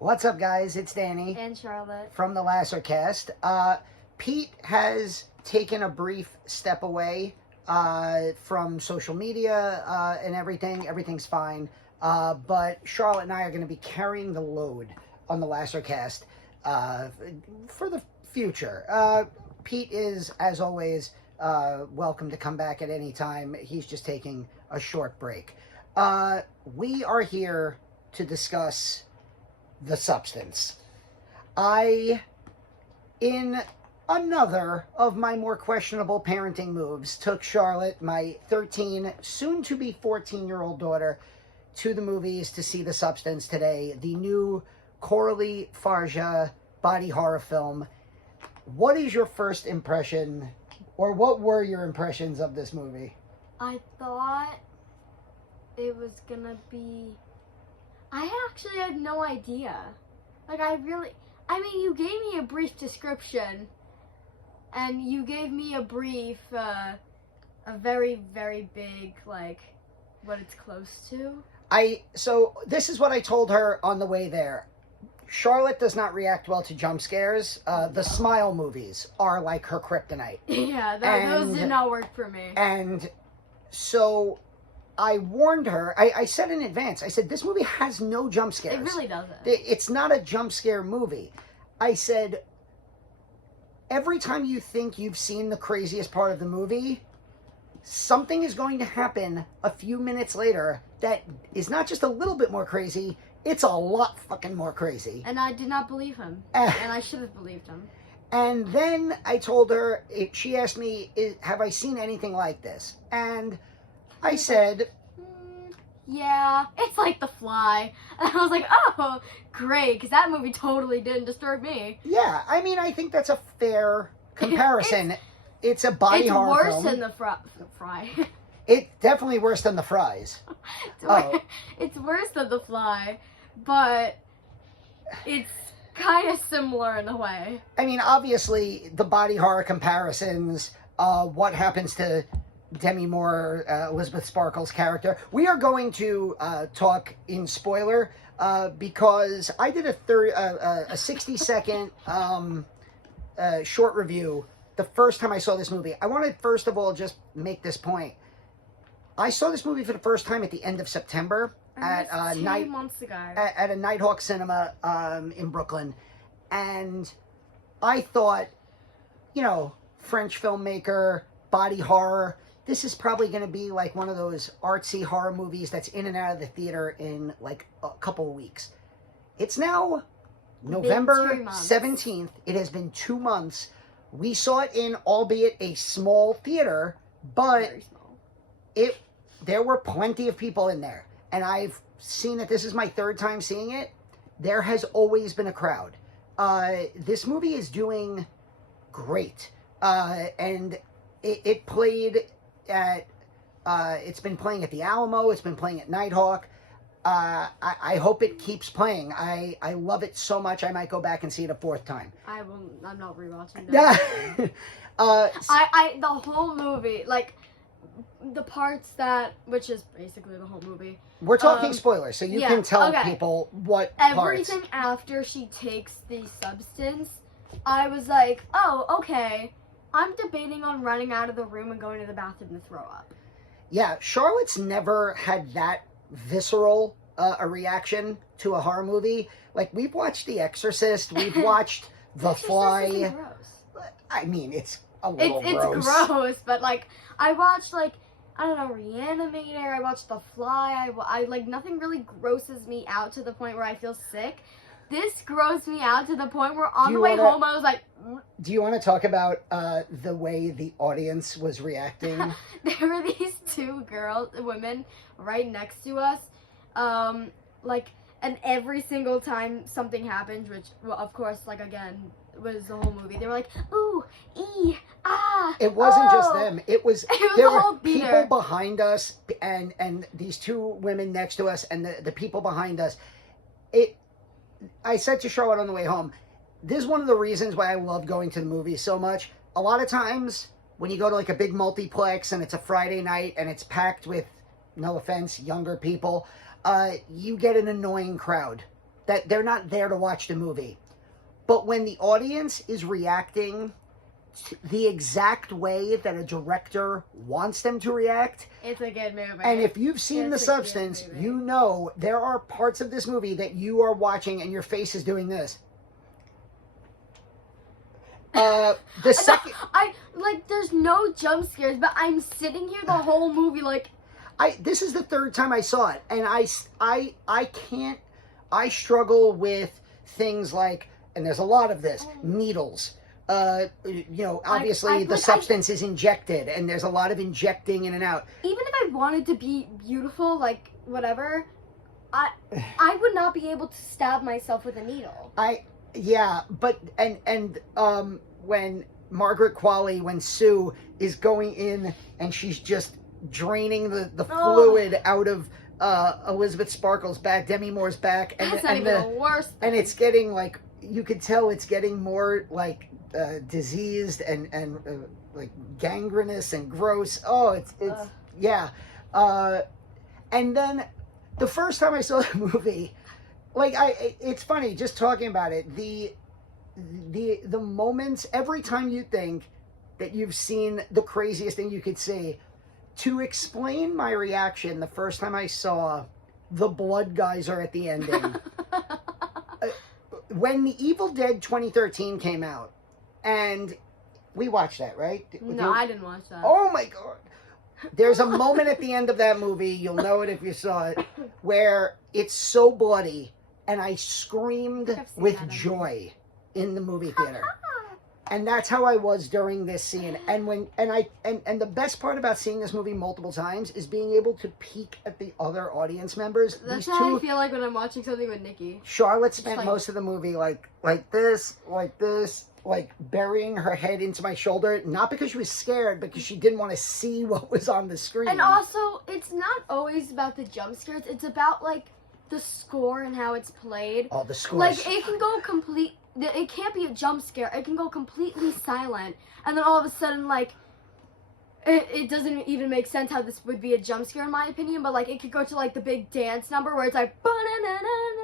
What's up, guys? It's Danny and Charlotte from the Lassercast. Pete has taken a brief step away from social media and everything. Everything's fine. But Charlotte and I are going to be carrying the load on the Lassercast for the future. Pete is, as always, welcome to come back at any time. He's just taking a short break. We are here to discuss The Substance. In another of my more questionable parenting moves, took Charlotte, my 13, soon-to-be 14-year-old daughter, to the movies to see The Substance today, the new Coralie Fargeat body horror film. What is your first impression, or what were your impressions of this movie? I thought it was gonna be... I actually had no idea. You gave me a brief description, and you gave me a brief, a very, very big, what it's close to. So this is what I told her on the way there. Charlotte does not react well to jump scares. The Smile movies are like her kryptonite. Yeah, those did not work for me. And so I warned her. I said in advance, I said, this movie has no jump scares. It really doesn't. It's not a jump scare movie. I said, every time you think you've seen the craziest part of the movie, something is going to happen a few minutes later that is not just a little bit more crazy, it's a lot fucking more crazy. And I did not believe him. And I should have believed him. And then I told her, she asked me, have I seen anything like this? And I said, yeah, it's like The Fly. And I was like, oh, great, because that movie totally didn't disturb me. Yeah, I think that's a fair comparison. It's a body horror film. It's worse than The Fry. It's definitely worse than The Fries. It's worse than The Fly, but it's kind of similar in a way. Obviously, the body horror comparisons, what happens to Demi Moore, Elizabeth Sparkle's character. We are going to talk in spoiler because I did a 60-second short review the first time I saw this movie. I want to first of all just make this point. I saw this movie for the first time at the end of September at a Nighthawk Cinema in Brooklyn, and I thought, French filmmaker, body horror. This is probably going to be like one of those artsy horror movies that's in and out of the theater in like a couple of weeks. It's now November 17th. It has been 2 months. We saw it in, albeit a small theater, but very small. There were plenty of people in there. And I've seen it. This is my third time seeing it. There has always been a crowd. This movie is doing great. And it played at, it's been playing at the Alamo. It's been playing at Nighthawk. I hope it keeps playing. I love it so much. I might go back and see it a fourth time. I'm not rewatching that. The whole movie, the parts which is basically the whole movie. We're talking spoilers, so you can tell people what everything parts. After she takes the substance, I was like, oh, okay. I'm debating on running out of the room and going to the bathroom to throw up. Yeah, Charlotte's never had that visceral a reaction to a horror movie. We've watched The Exorcist, we've watched The Fly. Isn't gross. It's a little gross. It's gross, but I watched Reanimator. I watched The Fly. I nothing really grosses me out to the point where I feel sick. This grossed me out to the point where on the way home I was like... Do you want to talk about the way the audience was reacting? There were these two women right next to us. And every single time something happened, which, well, of course, again, was the whole movie, they were like, ooh, ee, ah. It wasn't just them. It was there the were whole people theater. Behind us and these two women next to us and the people behind us. I said to Charlotte on the way home, this is one of the reasons why I love going to the movies so much. A lot of times when you go to a big multiplex and it's a Friday night and it's packed with, no offense, younger people, you get an annoying crowd that they're not there to watch the movie. But when the audience is reacting the exact way that a director wants them to react. It's a good movie. And if you've seen The Substance, you know there are parts of this movie that you are watching and your face is doing this. The second... there's no jump scares, but I'm sitting here the whole movie like... This is the third time I saw it, and I struggle with things like, and there's a lot of this, needles. Obviously the substance is injected, and there's a lot of injecting in and out. Even if I wanted to be beautiful, like, whatever, I would not be able to stab myself with a needle. When Margaret Qualley, when Sue is going in and she's just draining the fluid out of Elizabeth Sparkle's back, Demi Moore's back, and that's not even the worst thing. And it's getting like, you could tell it's getting more like diseased and like gangrenous and gross. And then the first time I saw the movie, like it's funny just talking about it. The moments, every time you think that you've seen the craziest thing you could see, to explain my reaction the first time I saw the blood geyser at the ending. When The Evil Dead 2013 came out, and we watched that, right? No, I didn't watch that. Oh my God. There's a moment at the end of that movie, you'll know it if you saw it, where it's so bloody, and I screamed with joy in the movie theater. And that's how I was during this scene. And the best part about seeing this movie multiple times is being able to peek at the other audience members. That's how I feel like when I'm watching something with Nikki. Charlotte spent most of the movie like this, like burying her head into my shoulder. Not because she was scared, because she didn't want to see what was on the screen. And also, it's not always about the jump scares. It's about like the score and how it's played. Oh, the score. Like it can go complete. It can't be a jump scare. It can go completely silent, and then all of a sudden, like, it doesn't even make sense how this would be a jump scare in my opinion. But like, it could go to like the big dance number where it's like,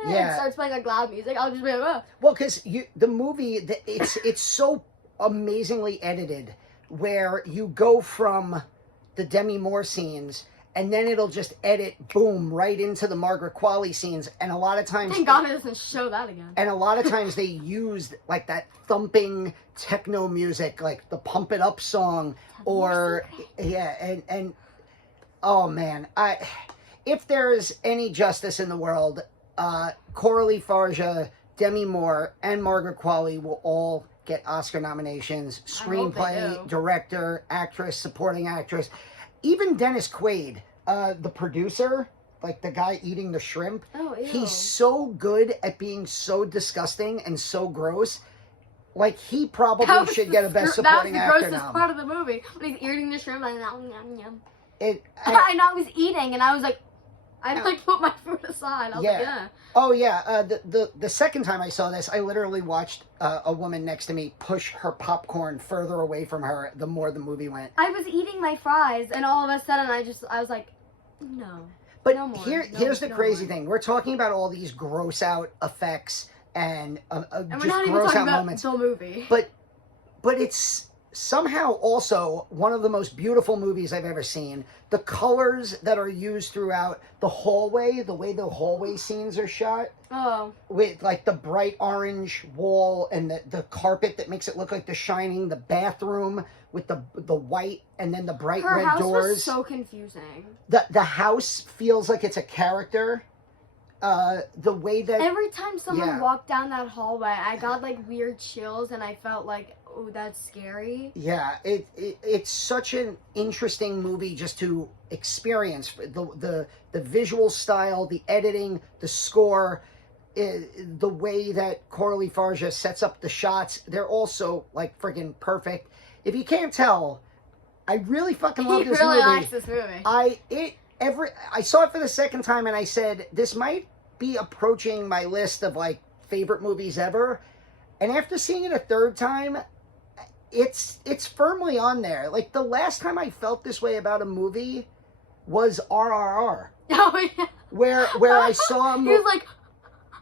and starts playing like loud music. I'll just be like, oh. Well, because the movie, it's so amazingly edited, where you go from the Demi Moore scenes, and then it'll just edit, boom, right into the Margaret Qualley scenes. And a lot of times... Thank God it doesn't show that again. And a lot of times they used, like, that thumping techno music, like the Pump It Up song, or... Yeah, and oh, man. If there's any justice in the world, Coralie Fargeat, Demi Moore, and Margaret Qualley will all get Oscar nominations. Screenplay, director, actress, supporting actress. Even Dennis Quaid, the producer, like the guy eating the shrimp, he's so good at being so disgusting and so gross. Like, he probably should get a Best Supporting Actor now. That was the grossest part of the movie. When he's eating the shrimp, like, yum, yum, yum. I know I was eating, and I was like, I like put my food aside. I was like, yeah. Oh, yeah. The second time I saw this, I literally watched a woman next to me push her popcorn further away from her the more the movie went. I was eating my fries, and all of a sudden I was like, no. But no more. Here's the crazy thing. We're talking about all these gross out effects and just we're not even gross talking out about moments. The movie. But it's somehow also one of the most beautiful movies I've ever seen. The colors that are used throughout the hallway, the way the hallway scenes are shot. Oh. With like the bright orange wall and the carpet that makes it look like The Shining, the bathroom with the white and then the bright red doors. Her house was so confusing. The house feels like it's a character. The way that every time someone walked down that hallway, I got like weird chills and I felt like, oh, that's scary. Yeah, it's such an interesting movie just to experience. The visual style, the editing, the score, the way that Coralie Fargeat sets up the shots, they're also like friggin' perfect. If you can't tell, I really fucking love this movie. He really likes this movie. I saw it for the second time and I said, this might be approaching my list of like favorite movies ever. And after seeing it a third time, it's firmly on there. Like, the last time I felt this way about a movie was RRR. Oh, yeah. Where I saw a movie. He was like...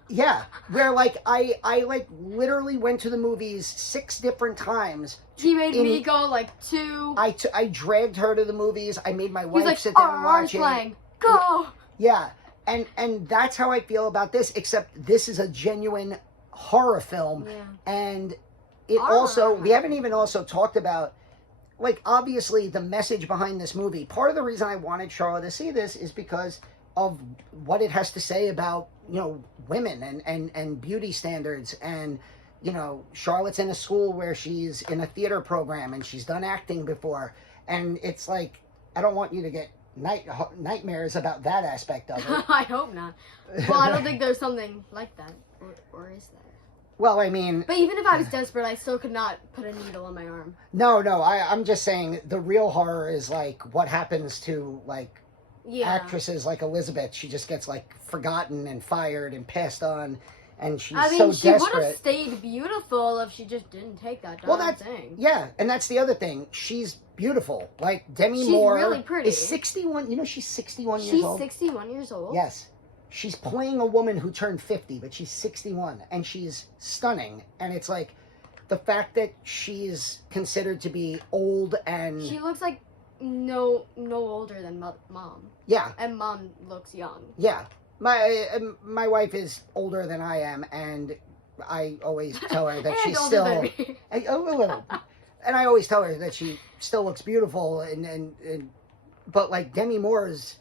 Yeah, where like I like literally went to the movies 6 different times. He made me go like 2. I dragged her to the movies. I made my wife He's like, sit down and watch it. playing. Go. Yeah, and that's how I feel about this. Except this is a genuine horror film, and it also we haven't even also talked about, like, obviously the message behind this movie. Part of the reason I wanted Charlotte to see this is because of what it has to say about, you know, women and beauty standards. And, you know, Charlotte's in a school where she's in a theater program and she's done acting before, and it's like, I don't want you to get nightmares about that aspect of it. I hope not. Well, I don't think there's something like that, or is there? Well, I mean, but even if I was desperate, I still could not put a needle in my arm. No, I'm just saying the real horror is like what happens to like actresses like Elizabeth. She just gets like forgotten and fired and passed on, and she's so desperate. She would have stayed beautiful if she just didn't take that darn thing. Yeah, and that's the other thing. She's beautiful. Like Demi Moore really pretty. Is 61. You know, she's 61 years old. She's 61 years old? Yes. She's playing a woman who turned 50, but she's 61, and she's stunning. And it's like the fact that she's considered to be old, and she looks like no older than mom. Yeah. And mom looks young. Yeah. My wife is older than I am, and I always tell her that she's still a little. And I always tell her that she still looks beautiful, and but like Demi Moore is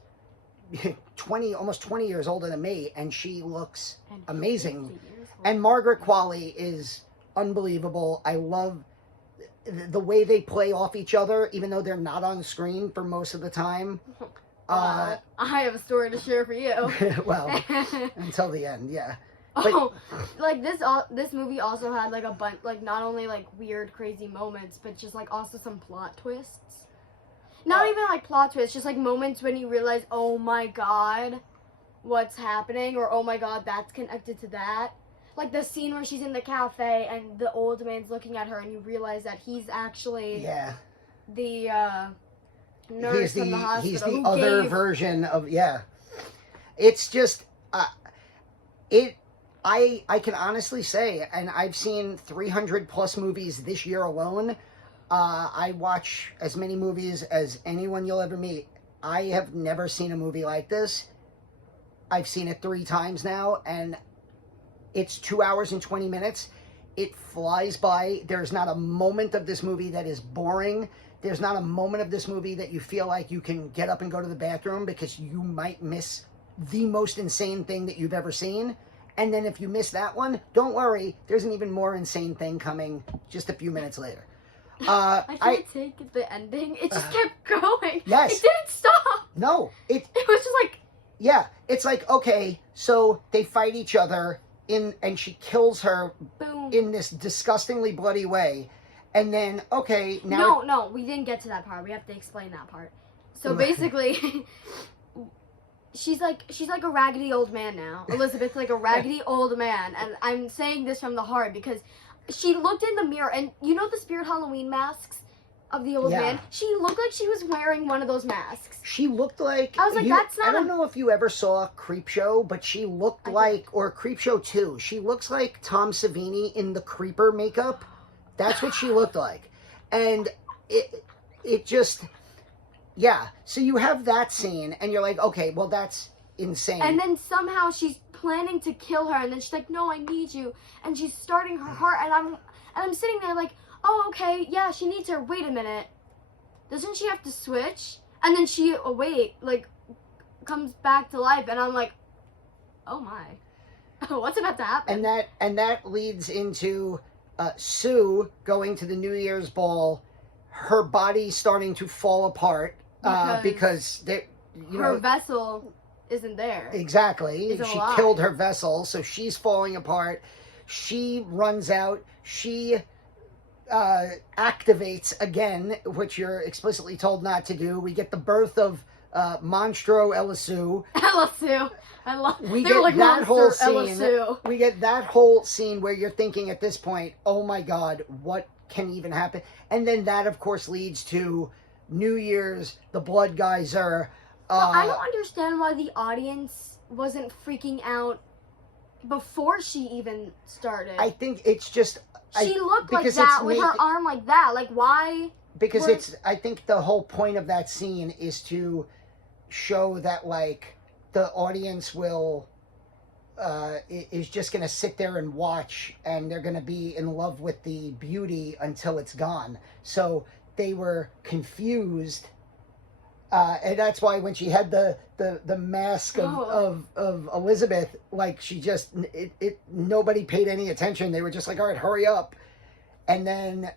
20, almost 20 years older than me, and she looks amazing. And Margaret Qualley is unbelievable. I love the way they play off each other, even though they're not on screen for most of the time. I have a story to share for you. Well, until the end, yeah. But, like this movie also had like a bunch, like not only like weird, crazy moments, but just like also some plot twists. Not even like plot twists, just like moments when you realize, oh my god, what's happening, or oh my god, that's connected to that. Like the scene where she's in the cafe and the old man's looking at her, and you realize that he's actually the nurse from the hospital. He's the other version of It's just I can honestly say, and I've seen 300 plus movies this year alone. I watch as many movies as anyone you'll ever meet. I have never seen a movie like this. I've seen it 3 times now, and it's 2 hours and 20 minutes. It flies by. There's not a moment of this movie that is boring. There's not a moment of this movie that you feel like you can get up and go to the bathroom because you might miss the most insane thing that you've ever seen. And then if you miss that one, don't worry. There's an even more insane thing coming just a few minutes later. I can't take the ending. It just kept going. Yes. It didn't stop. No. It was just like... Yeah. It's like, okay, so they fight each other, and she kills her in this disgustingly bloody way. And then, okay, now... No, we didn't get to that part. We have to explain that part. So basically... She's like a raggedy old man now. Elizabeth's like a raggedy old man. And I'm saying this from the heart because... She looked in the mirror, and you know the Spirit Halloween masks of the old man? She looked like she was wearing one of those masks. She looked like... I was like, that's not... I don't know if you ever saw Creepshow, but she looked like... Or Creepshow 2. She looks like Tom Savini in the Creeper makeup. That's what she looked like. And it just... Yeah. So you have that scene, and you're like, okay, well, that's insane. And then somehow she's planning to kill her, and then she's like, no, I need you, and she's starting her heart, and I'm sitting there like, oh, okay, yeah, she needs her. Wait a minute, doesn't she have to switch? And then she comes back to life, and I'm like, oh my, what's about to happen? And that leads into Sue going to the New Year's ball, her body starting to fall apart because her vessel isn't there. Exactly. She killed her vessel, so she's falling apart. She runs out. She activates again, which you're explicitly told not to do. We get the birth of Monstro Elisu. Elisu. I love. We get that whole scene. We get that whole scene where you're thinking at this point, oh my God, what can even happen? And then that, of course, leads to New Year's, the blood geyser. I don't understand why the audience wasn't freaking out before she even started. I think it's just... She looked like because that it's with her arm like that. Like, why? Because it's... I think the whole point of that scene is to show that, like, the audience will... is just going to sit there and watch, and they're going to be in love with the beauty until it's gone. So they were confused, and that's why when she had the mask of Elizabeth, like, she just nobody paid any attention. They were just like, all right, hurry up. And then,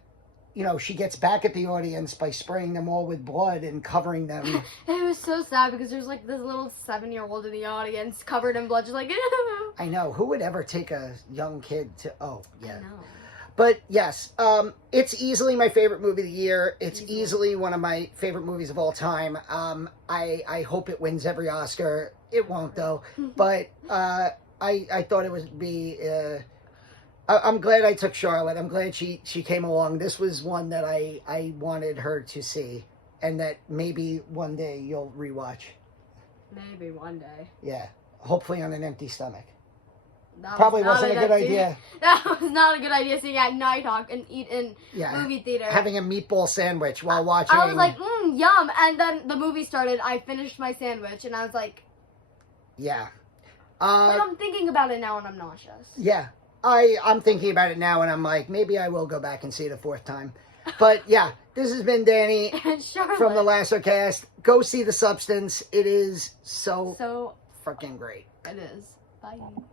you know, she gets back at the audience by spraying them all with blood and covering them. It was so sad because there's like this little 7-year-old in the audience covered in blood, just like, I know. Who would ever take a young kid to... Oh, yeah. I know. But yes, it's easily my favorite movie of the year. It's easily one of my favorite movies of all time. I hope it wins every Oscar. It won't, though. But I thought it would be... I'm glad I took Charlotte. I'm glad she came along. This was one that I wanted her to see. And that maybe one day you'll rewatch. Maybe one day. Yeah. Hopefully on an empty stomach. That Probably wasn't a good idea. That was not a good idea, sitting at Nighthawk and eat in movie theater. Having a meatball sandwich while watching. I was like, yum. And then the movie started. I finished my sandwich and I was like... Yeah. But I'm thinking about it now and I'm nauseous. Yeah. I'm thinking about it now and I'm like, maybe I will go back and see it a fourth time. But yeah, this has been Danny and Charlotte from the Lassercast. Go see The Substance. It is so freaking great. It is. Bye.